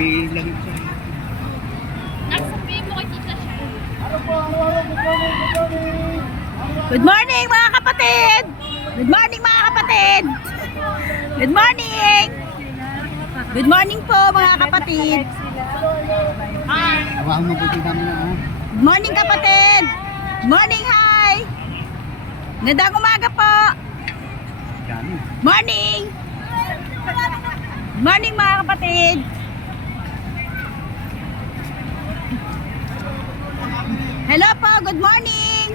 Ilagay ko sa... Nasabihin mo kay Tita siya. Good morning mga kapatid! Good morning mga kapatid! Good morning! Good morning po mga kapatid! Awang mabuti kami na, ha? Good morning kapatid! Good morning, hi! Gandang umaga po! Dami. Morning! Good morning mga kapatid! Hello po, good morning!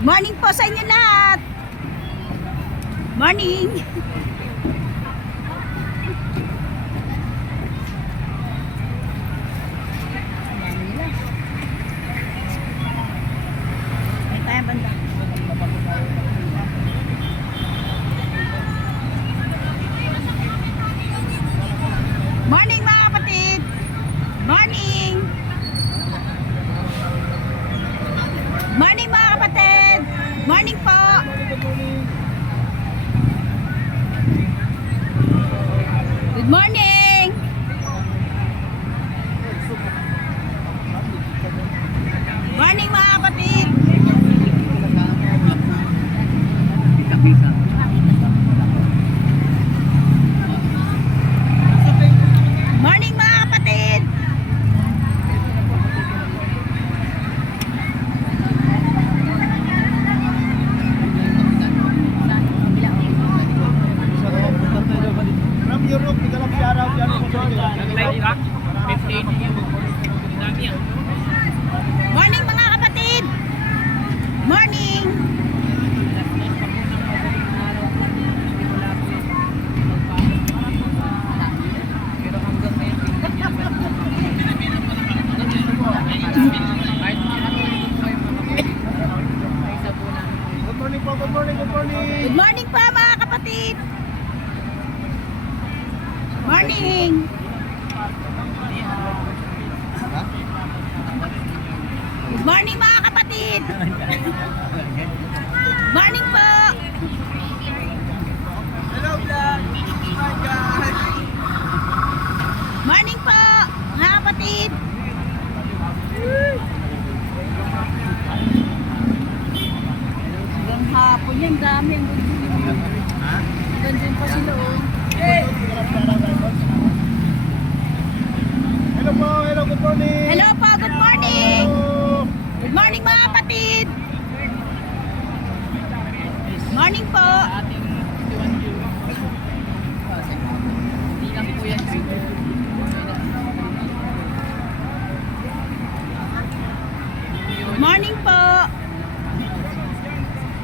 Morning po sa inyo lahat! Morning! May tayo banda. Morning mga kapatid! Morning! Morning mga kapatid! Morning po! Good morning! Morning mga kapatid! Kita-kita. Morning mga kapatid! From Europe, ikalap si Araw dyan. Nag-live ka? 15 yung dami yan. Morning mga kapatid! Morning! Pero hanggang ngayon, tingnan niya naman. Kahit mga katulog po kayo mga kapatid. Ay, isa po namin. Good morning po, good morning, good morning. Good morning po mga kapatid! Morning! Ha? Good morning mga kapatid! Morning po! Hello, vlog. Hi, guys. Morning po mga kapatid! Hanggang hapon yan, dami ang gulong. Ha? Ganyan pa sila oh. Hello po, hello, good morning. Hello po, good morning! Hello. Good morning mga kapatid! Morning po! Ating 51 view. Hindi lang po yan. Good morning po!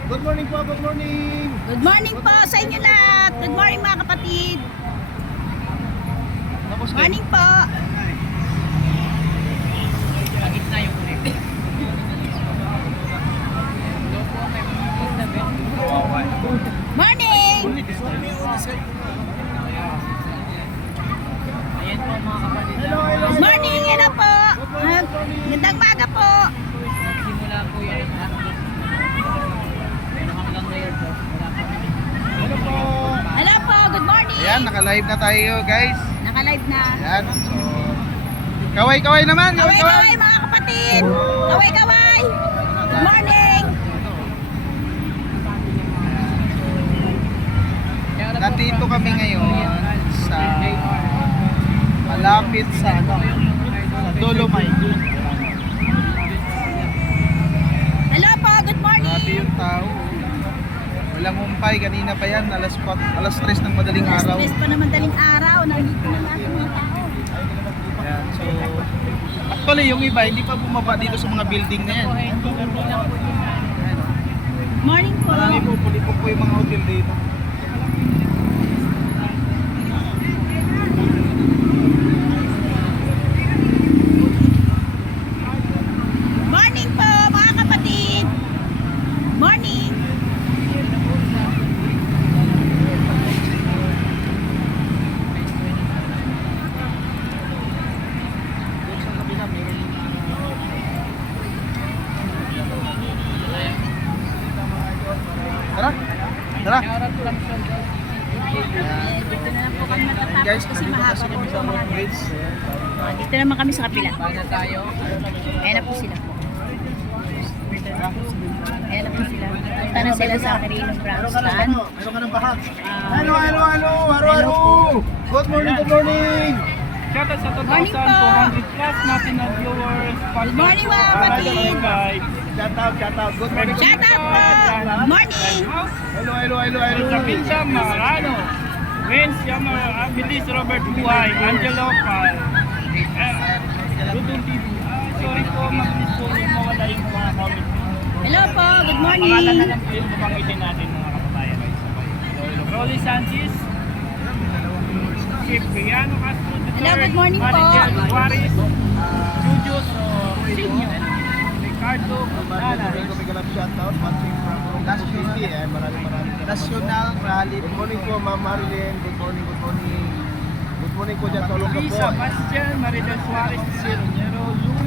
Good morning po, good morning. Good morning po sa inyo lahat! Good morning mga kapatid! Tapos Morning po! Sa gitna yung ulit. Hello po, may mga Morning! Ayan po mga kapatid. Hello, hello. Morning! Hello po! Gandang maga po! Nagsimula po yung pero hanggang ngayon po, wala po. Hello po. Hello po! Good morning! Ayan, naka-live na tayo, guys. Naka-live na. Ayan, so... Kaway-kaway naman, Kaway-kaway mga kapatid! Kaway-kaway! Good morning! Nandito kami ngayon sa malapit sa Dolomite. Hello po! Good morning! Grabe yung tao. Walang humpay, kanina pa yan, alas 3 ng madaling araw. Stress pa naman daling araw. Nandito na natin mga tao. Ayan, so actually yung iba hindi pa bumaba dito sa mga building na yan. Ayan, Morning po! marami po, pulipok po yung mga hotel dito. Morning po mga kapatid! Morning! Doon sa kabila, meron Tara. Tara. Shoutout lang siya. Dito na lang po kami matatapos Guys, kasi nandito mahaba kasi po kami ito sa mga North guys. Bridge. Dito naman kami sa kapila. Bana tayo. Ayan na po sila. Ayan na po sila. Punta na sila sa Merino Grandstand. Meron ka ng bahag. Hello, Haro. Good morning, good morning. Shout out sa Morning po. 2,400 plus natin na viewers. Good morning mga kapatid. Shout out. Good morning. Shout out po. Good morning. Hello. Sa Pinsa Marano. Vince Yamar, Abilis, Robert Buhay, Angelo Cal. Lutong TV. Sorry po, mag-miss po yung mawala yung mga comment. Hello po. Good Pangalan na morning. lang po yung mabangitin natin mga kababayan. Rolly Sanchez. Cipriano Castro III. Hello, good morning po. Maritel Juarez. Julius Sinyo. Ricardo Gonzalez. National Rally. Good morning po, Ma'am Marilyn. Good morning. Good morning po dyan sa Olong Lisa Bastian, Maritel Suarez, Ciro Louis.